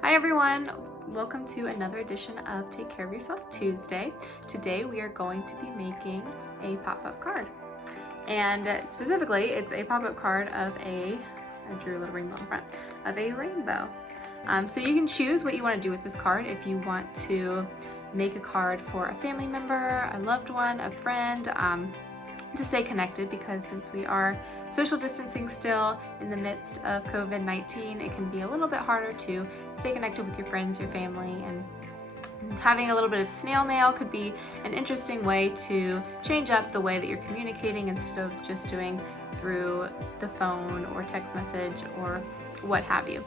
Hi everyone, welcome to another edition of Take Care of Yourself Tuesday. Today we are going to be making a pop-up card. And specifically, it's a pop-up card of I drew a little rainbow in front, of a rainbow. So you can choose what you want to do with this card. If you want to make a card for a family member, a loved one, a friend, to stay connected, because since we are social distancing still in the midst of COVID-19, it can be a little bit harder to stay connected with your friends, your family, and having a little bit of snail mail could be an interesting way to change up the way that you're communicating instead of just doing through the phone or text message or what have you.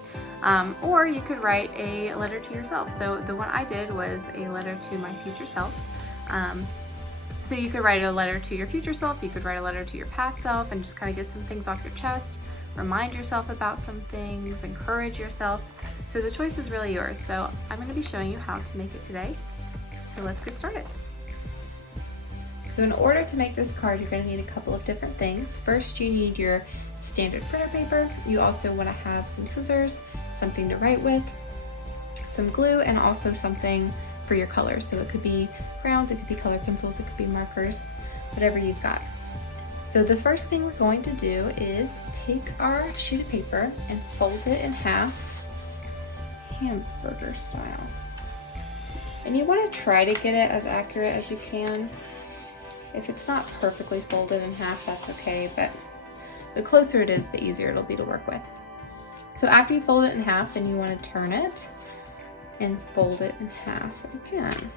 Or you could write a letter to yourself. So the one I did was a letter to my future self. So you could write a letter to your future self, you could write a letter to your past self, and just kind of get some things off your chest, remind yourself about some things, encourage yourself. So the choice is really yours. So I'm going to be showing you how to make it today. So let's get started. So in order to make this card, you're going to need a couple of different things. First, you need your standard printer paper. You also want to have some scissors, something to write with, some glue, and also something for your colors. So it could be crayons, it could be color pencils, it could be markers, whatever you've got. So the first thing we're going to do is take our sheet of paper and fold it in half, hamburger style. And you want to try to get it as accurate as you can. If it's not perfectly folded in half, that's okay, but the closer it is, the easier it'll be to work with. So after you fold it in half, then you want to turn it and fold it in half again.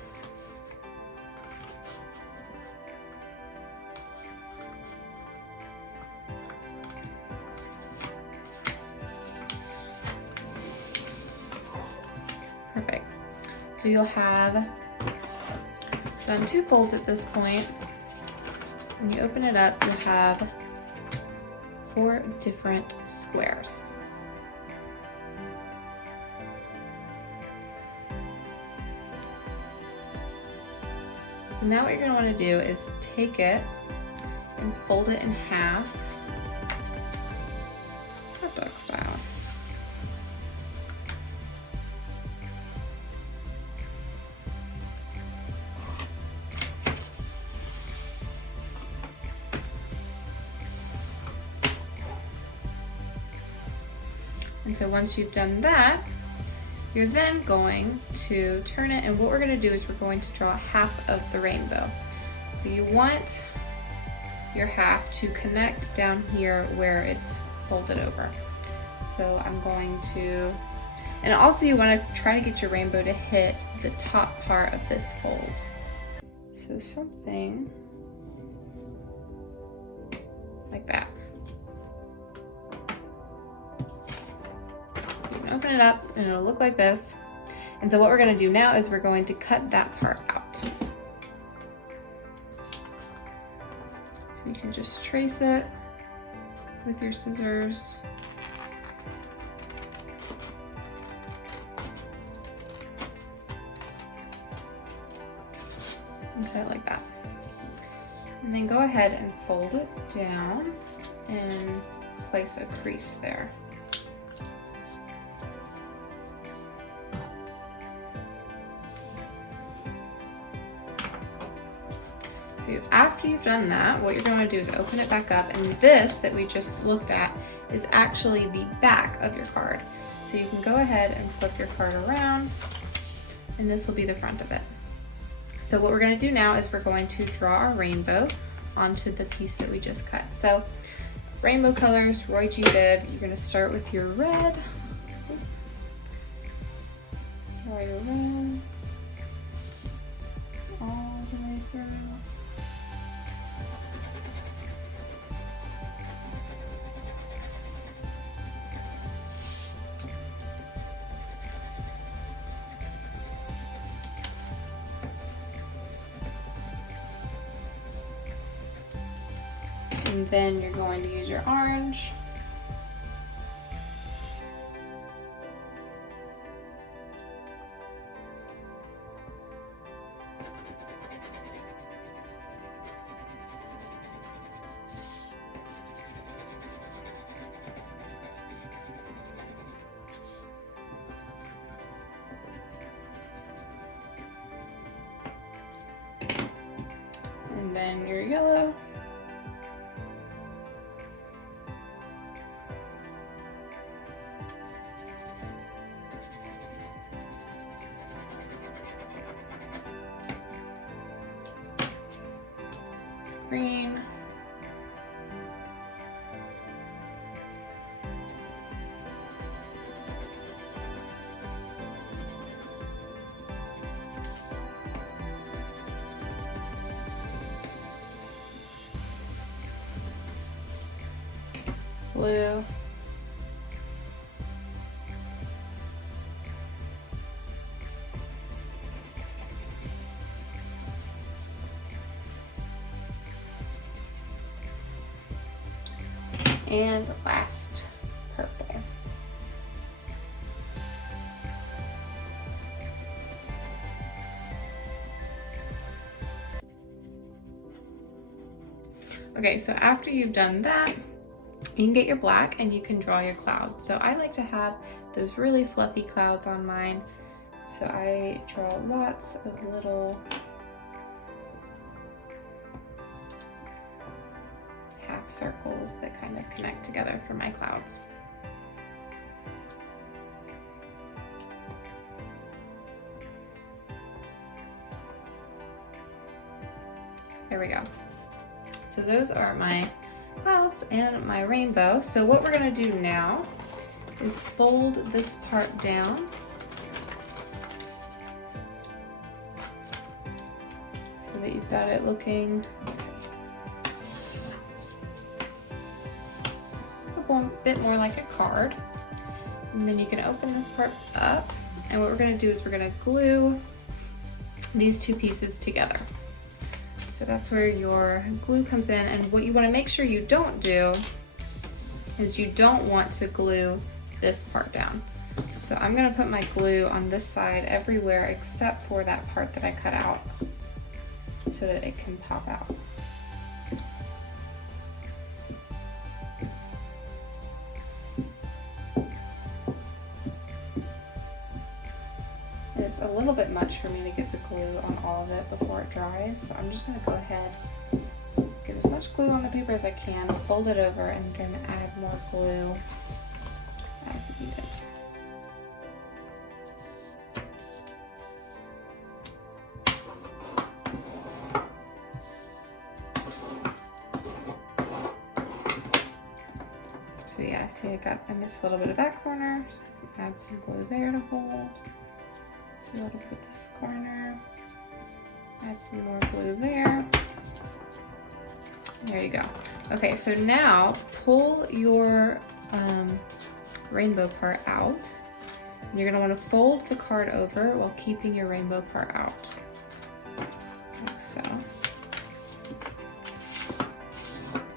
Perfect. So you'll have done 2 folds at this point. When you open it up, you'll have 4 different squares. So now what you're going to want to do is take it and fold it in half, hot dog style. And so once you've done that, you're then going to turn it, and what we're going to do is we're going to draw half of the rainbow. So you want your half to connect down here where it's folded over. So I'm going to, and also you want to try to get your rainbow to hit the top part of this fold. So something like that. Open it up and it'll look like this. And so what we're going to do now is we're going to cut that part out. So you can just trace it with your scissors. And cut it like that. And then go ahead and fold it down and place a crease there. So after you've done that, what you're going to do is open it back up, and this that we just looked at is actually the back of your card. So you can go ahead and flip your card around, and this will be the front of it. So what we're going to do now is we're going to draw our rainbow onto the piece that we just cut. So rainbow colors, Roy G. Biv, you're going to start with your red. Draw your red all the way through. And then you're going to use your orange. in your yellow. Green. Blue. And last, purple. Okay, so after you've done that, you can get your black and you can draw your clouds. So I like to have those really fluffy clouds on mine. So I draw lots of little half circles that kind of connect together for my clouds. There we go. So those are my clouds and my rainbow. So what we're gonna do now is fold this part down. So that you've got it looking a bit more like a card. And then you can open this part up, and what we're gonna do is we're gonna glue these two pieces together. So that's where your glue comes in, and what you want to make sure you don't do is you don't want to glue this part down. So I'm going to put my glue on this side everywhere except for that part that I cut out so that it can pop out. It's a little bit much for me to get the glue on all of it before it dries, so I'm just going to go ahead, get as much glue on the paper as I can, fold it over, and then add more glue as needed. So yeah, see I missed a little bit of that corner, so add some glue there to hold. So I'll put this corner, add some more glue there. There you go. Okay, so now pull your rainbow part out. And you're gonna wanna fold the card over while keeping your rainbow part out, like so.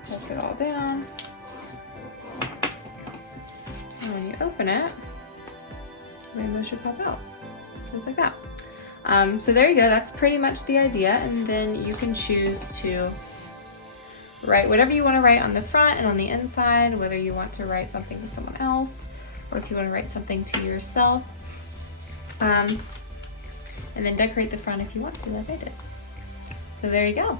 Press it all down. And when you open it, the rainbow should pop out. Just like that. So there you go, that's pretty much the idea, and then you can choose to write whatever you want to write on the front and on the inside, whether you want to write something to someone else or if you want to write something to yourself, and then decorate the front if you want to, like I did. So there you go.